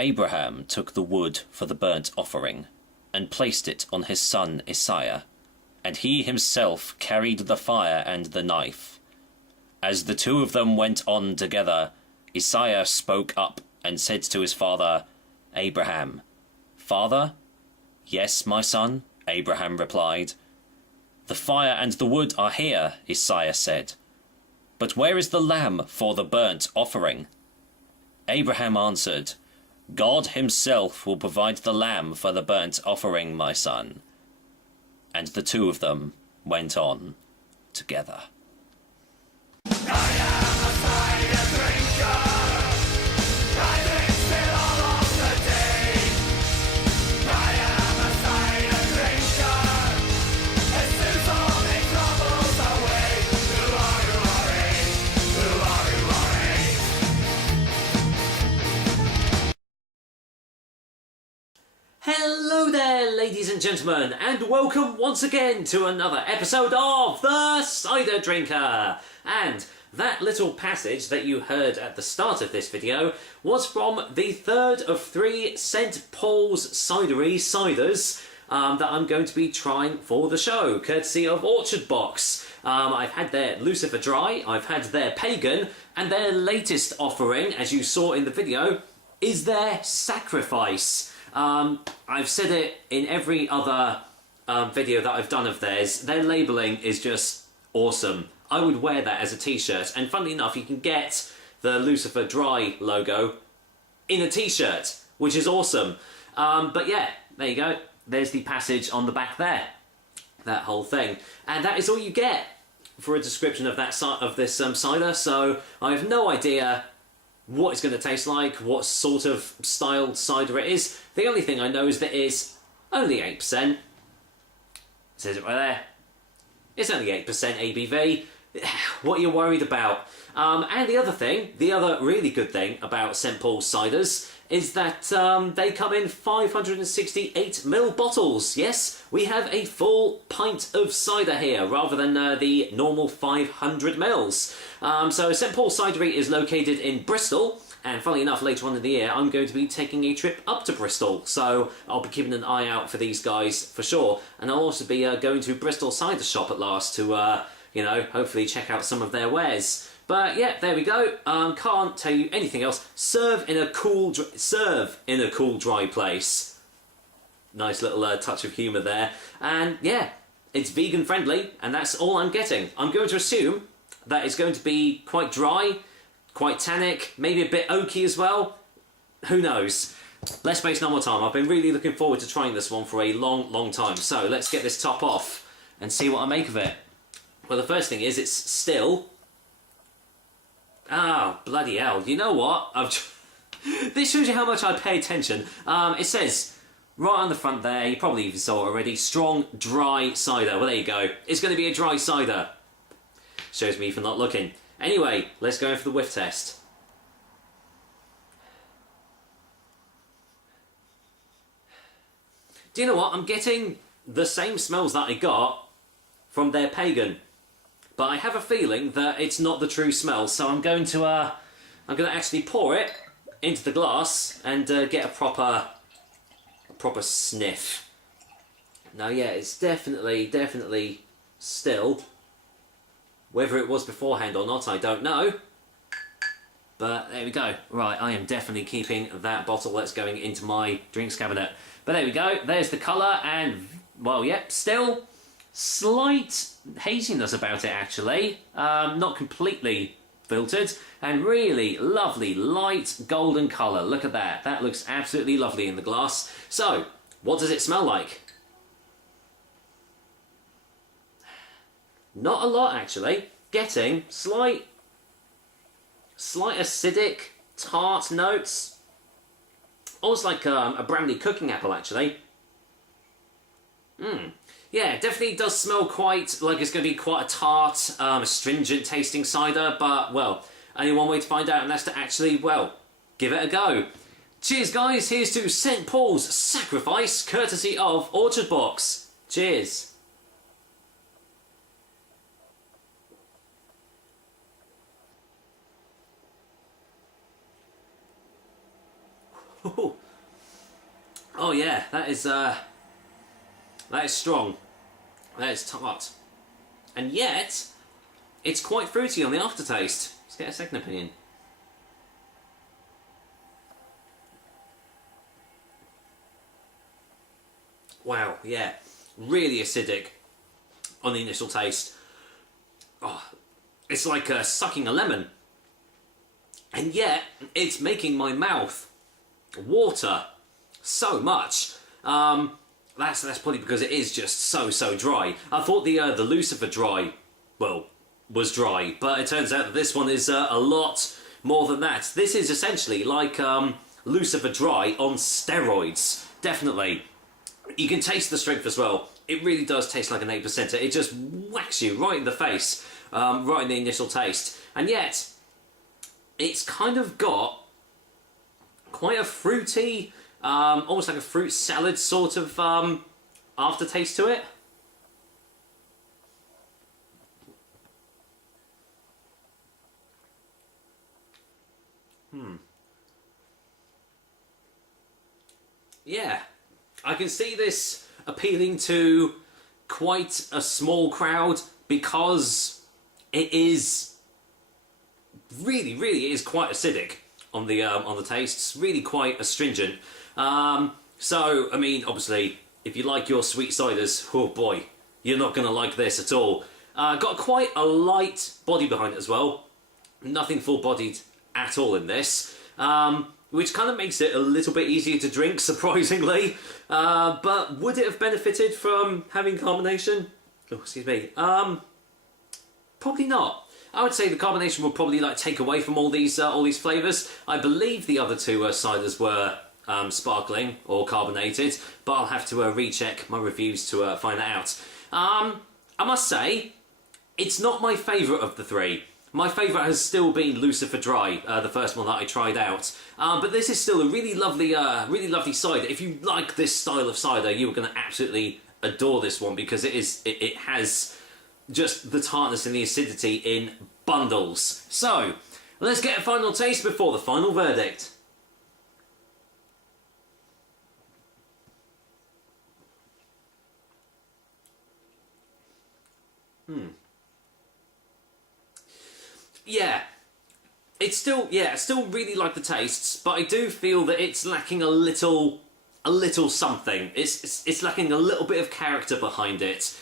Abraham took the wood for the burnt offering, and placed it on his son Isaiah, and he himself carried the fire and the knife. As the two of them went on together, Isaiah spoke up and said to his father, Abraham. Father? Yes, my son, Abraham replied. The fire and the wood are here, Isaiah said. But where is the lamb for the burnt offering? Abraham answered, God himself will provide the lamb for the burnt offering, my son. And the two of them went on together. I am a cider drinker. I drink still all of the day. I am a cider drinker. It soothes all the troubles away. Hello there, ladies and gentlemen, and welcome once again to another episode of The Cider Drinker. And that little passage that you heard at the start of this video was from the third of three St. Paul's cidery ciders that I'm going to be trying for the show, courtesy of Orchard Box. I've had their Lucifer Dry, I've had their Pagan, and their latest offering, as you saw in the video, is their Sacrifice. I've said it in every other video that I've done of theirs. Their labelling is just awesome. I would wear that as a t-shirt, and funnily enough, you can get the Lucifer Dry logo in a t-shirt, which is awesome. But yeah, there you go. There's the passage on the back there. That whole thing. And that is all you get for a description of that of this cider, so I have no idea what it's going to taste like, what sort of styled cider it is. The only thing I know is that it's only 8%. It says it right there. It's only 8% ABV. What are you worried about? And the other thing, the other really good thing about St. Paul's ciders is that they come in 568ml bottles. Yes, we have a full pint of cider here rather than the normal 500ml. So St. Paul's Cidery is located in Bristol, and funnily enough, later on in the year, I'm going to be taking a trip up to Bristol, so I'll be keeping an eye out for these guys for sure. And I'll also be going to Bristol Cider Shop at last to, you know, hopefully check out some of their wares. But yeah, there we go. Can't tell you anything else. Serve in a cool, dry place. Nice little touch of humour there. And yeah, it's vegan friendly, and that's all I'm getting. I'm going to assume that it's going to be quite dry, quite tannic, maybe a bit oaky as well. Who knows? Let's waste no more time. I've been really looking forward to trying this one for a long time. So let's get this top off and see what I make of it. Well, the first thing is it's still... Ah, bloody hell. You know what? This shows you how much I pay attention. It says right on the front there, you probably even saw it already, strong, dry cider. Well, there you go. It's going to be a dry cider. Shows me for not looking. Anyway, let's go in for the whiff test. Do you know what? I'm getting the same smells that I got from their Pagan. But I have a feeling that it's not the true smell, so I'm going to actually pour it into the glass and get a proper sniff. Now, yeah, it's definitely still. Whether it was beforehand or not, I don't know. But there we go. Right, I am definitely keeping that bottle that's going into my drinks cabinet. But there we go. There's the colour, and well, yep, still slight haziness about it actually, not completely filtered, and really lovely light golden colour. Look at that, that looks absolutely lovely in the glass. So what does it smell like? Not a lot actually. Getting slight acidic tart notes, almost like a brandy cooking apple actually. Yeah, it definitely does smell quite like it's going to be quite a tart, astringent tasting cider, but, well, only one way to find out, and that's to actually, well, give it a go. Cheers, guys. Here's to St. Paul's Sacrifice, courtesy of Orchard Box. Cheers. Ooh. Oh yeah, that is strong. That is tart. And yet, it's quite fruity on the aftertaste. Let's get a second opinion. Wow, yeah. Really acidic on the initial taste. Oh, it's like sucking a lemon. And yet, it's making my mouth water so much. That's probably because it is just so dry. I thought the Lucifer dry, well, was dry, but it turns out that this one is a lot more than that. This is essentially like Lucifer dry on steroids. Definitely. You can taste the strength as well. It really does taste like an 8%. It just whacks you right in the face, right in the initial taste. And yet, it's kind of got quite a fruity, almost like a fruit salad sort of aftertaste to it. Yeah, I can see this appealing to quite a small crowd because it is really it is quite acidic on the tastes, really quite astringent. So I mean, obviously, if you like your sweet ciders, oh boy, you're not going to like this at all. Got quite a light body behind it as well. Nothing full-bodied at all in this. Which kind of makes it a little bit easier to drink, surprisingly. But would it have benefited from having carbonation? Oh, excuse me. Probably not. I would say the carbonation will probably take away from all these flavours. I believe the other two ciders were sparkling or carbonated, but I'll have to recheck my reviews to find that out. I must say, it's not my favourite of the three. My favourite has still been Lucifer Dry, the first one that I tried out. But this is still a really lovely cider. If you like this style of cider, you're going to absolutely adore this one because it has just the tartness and the acidity in bundles. So, let's get a final taste before the final verdict. Yeah, I still really like the tastes, but I do feel that it's lacking a little something. It's lacking a little bit of character behind it.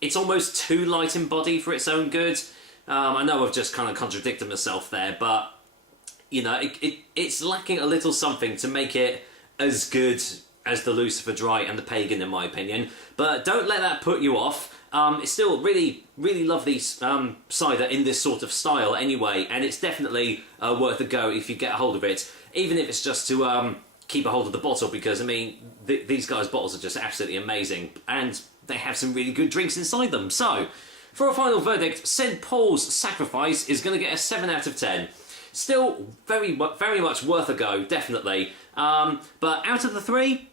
It's almost too light in body for its own good. I know I've just kind of contradicted myself there, but you know, it's lacking a little something to make it as good as the Lucifer Dry and the Pagan, in my opinion. But don't let that put you off. It's still really lovely cider in this sort of style anyway, and it's definitely worth a go if you get a hold of it, even if it's just to keep a hold of the bottle, because I mean these guys' bottles are just absolutely amazing, and they have some really good drinks inside them. So, for a final verdict, St. Paul's Sacrifice is going to get a 7 out of 10. Still very much worth a go, definitely. But out of the three,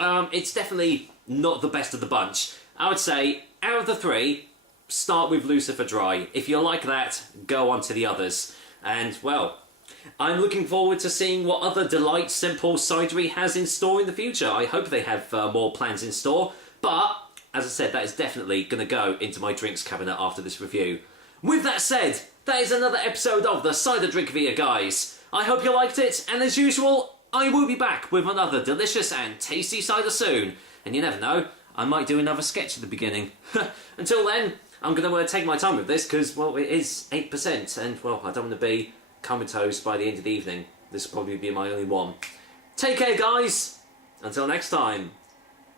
it's definitely not the best of the bunch. I would say, out of the three, start with Lucifer Dry. If you like that, go on to the others. And, well, I'm looking forward to seeing what other delights St. Paul's Cidery has in store in the future. I hope they have more plans in store. But, as I said, that is definitely going to go into my drinks cabinet after this review. With that said, that is another episode of the Cider Drink Via, guys. I hope you liked it, and as usual, I will be back with another delicious and tasty cider soon. And you never know, I might do another sketch at the beginning. Until then, I'm going to take my time with this because, well, it is 8%, and, well, I don't want to be comatose by the end of the evening. This will probably be my only one. Take care, guys. Until next time.